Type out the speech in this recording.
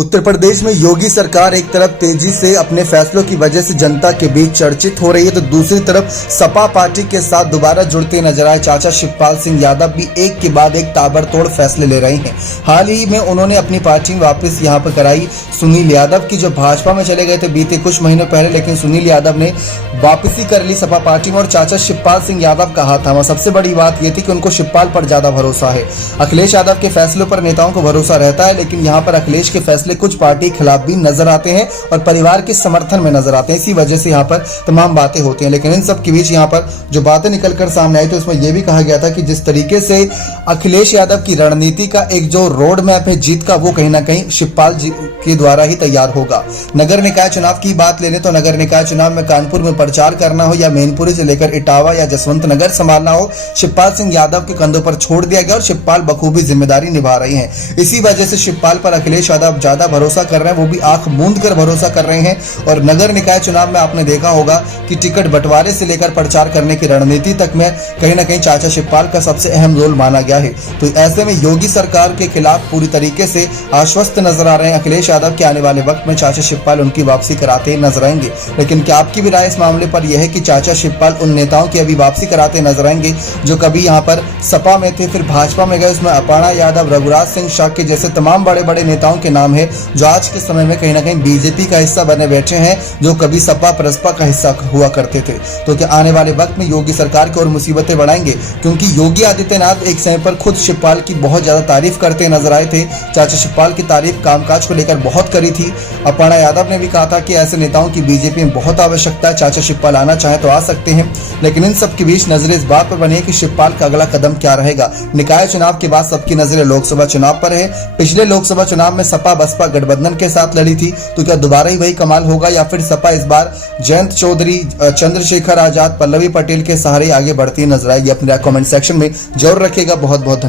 उत्तर प्रदेश में योगी सरकार एक तरफ तेजी से अपने फैसलों की वजह से जनता के बीच चर्चित हो रही है, तो दूसरी तरफ सपा पार्टी के साथ दोबारा जुड़ते नजर आए चाचा शिवपाल सिंह यादव भी एक के बाद एक ताबड़तोड़ फैसले ले रहे हैं। हाल ही में उन्होंने अपनी पार्टी वापस यहां पर कराई सुनील यादव की, जो भाजपा में चले गए थे बीते कुछ महीनों पहले, लेकिन सुनील यादव ने वापसी कर ली सपा पार्टी में और चाचा शिवपाल सिंह यादव का हाथ थामा। सबसे बड़ी बात यह थी कि उनको शिवपाल पर ज्यादा भरोसा है। अखिलेश यादव के फैसलों पर नेताओं को भरोसा रहता है, लेकिन यहाँ पर अखिलेश के फैसले कुछ पार्टी के खिलाफ भी नजर आते हैं और परिवार के समर्थन में नजर आते हैं। इसी वजह से यहाँ पर तमाम बातें होती हैं, लेकिन इन सब के बीच यहाँ पर जो बातें निकलकर सामने आई तो उसमें यह भी कहा गया था कि जिस तरीके से अखिलेश यादव की रणनीति का एक जो रोड मैप है जीत का, वो कहीं ना कहीं शिवपाल जी के द्वारा ही तैयार होगा। नगर निकाय चुनाव की बात ले लें तो नगर निकाय चुनाव में कानपुर में प्रचार करना हो या मैनपुरी से लेकर इटावा या जसवंत नगर संभालना हो, शिवपाल सिंह यादव के कंधों पर छोड़ दिया गया और शिवपाल बखूबी जिम्मेदारी निभा रही हैं। इसी वजह से शिवपाल पर अखिलेश यादव ज्यादा भरोसा कर रहे हैं, वो भी आंख मूंद कर भरोसा कर रहे हैं। और नगर निकाय चुनाव में आपने देखा होगा कि टिकट बंटवारे से लेकर प्रचार करने की रणनीति तक में कहीं ना कहीं चाचा शिवपाल का सबसे अहम रोल माना गया है। तो ऐसे में योगी सरकार के खिलाफ पूरी तरीके से आश्वस्त नजर आ रहे हैं अखिलेश यादव के आने वाले वक्त में चाचा शिवपाल उनकी वापसी कराते नजर आएंगे। लेकिन क्या आपकी भी राय इस मामले पर यह है कि चाचा शिवपाल उन नेताओं की अभी वापसी कराते नजर आएंगे जो कभी यहाँ पर सपा में थे फिर भाजपा में गए? उसमें अपर्णा यादव, रघुराज सिंह शाक्य जैसे तमाम बड़े बड़े नेताओं के नाम है जो आज के समय में कहीं ना कहीं बीजेपी का हिस्सा बने बैठे हैं, जो कभी सपा प्रसपा का हिस्सा हुआ करते थे। तो क्या आने वाले वक्त में योगी सरकार की और मुसीबतें बढ़ाएंगे? क्योंकि योगी आदित्यनाथ एक समय पर खुद शिवपाल की बहुत ज्यादा तारीफ करते नजर आए थे। चाचा शिवपाल की तारीफ कामकाज को लेकर बहुत करी थी। अपर्णा यादव ने भी कहा था कि ऐसे नेताओं की बीजेपी में बहुत आवश्यकता है, चाचा शिवपाल आना चाहे तो आ सकते हैं। लेकिन इन सब के बीच नजरें इस बात पर बनी है कि शिवपाल का अगला कदम क्या रहेगा। निकाय चुनाव के बाद सबकी नजरें लोकसभा चुनाव पर है। पिछले लोकसभा चुनाव में सपा बसपा गठबंधन के साथ लड़ी थी, तो क्या दोबारा ही वही कमाल होगा या फिर सपा इस बार जयंत चौधरी, चंद्रशेखर आजाद, पल्लवी पटेल के सहारे आगे बढ़ती नजर आएगी? अपने कमेंट सेक्शन में जरूर रखिएगा। बहुत बहुत धन्यवाद।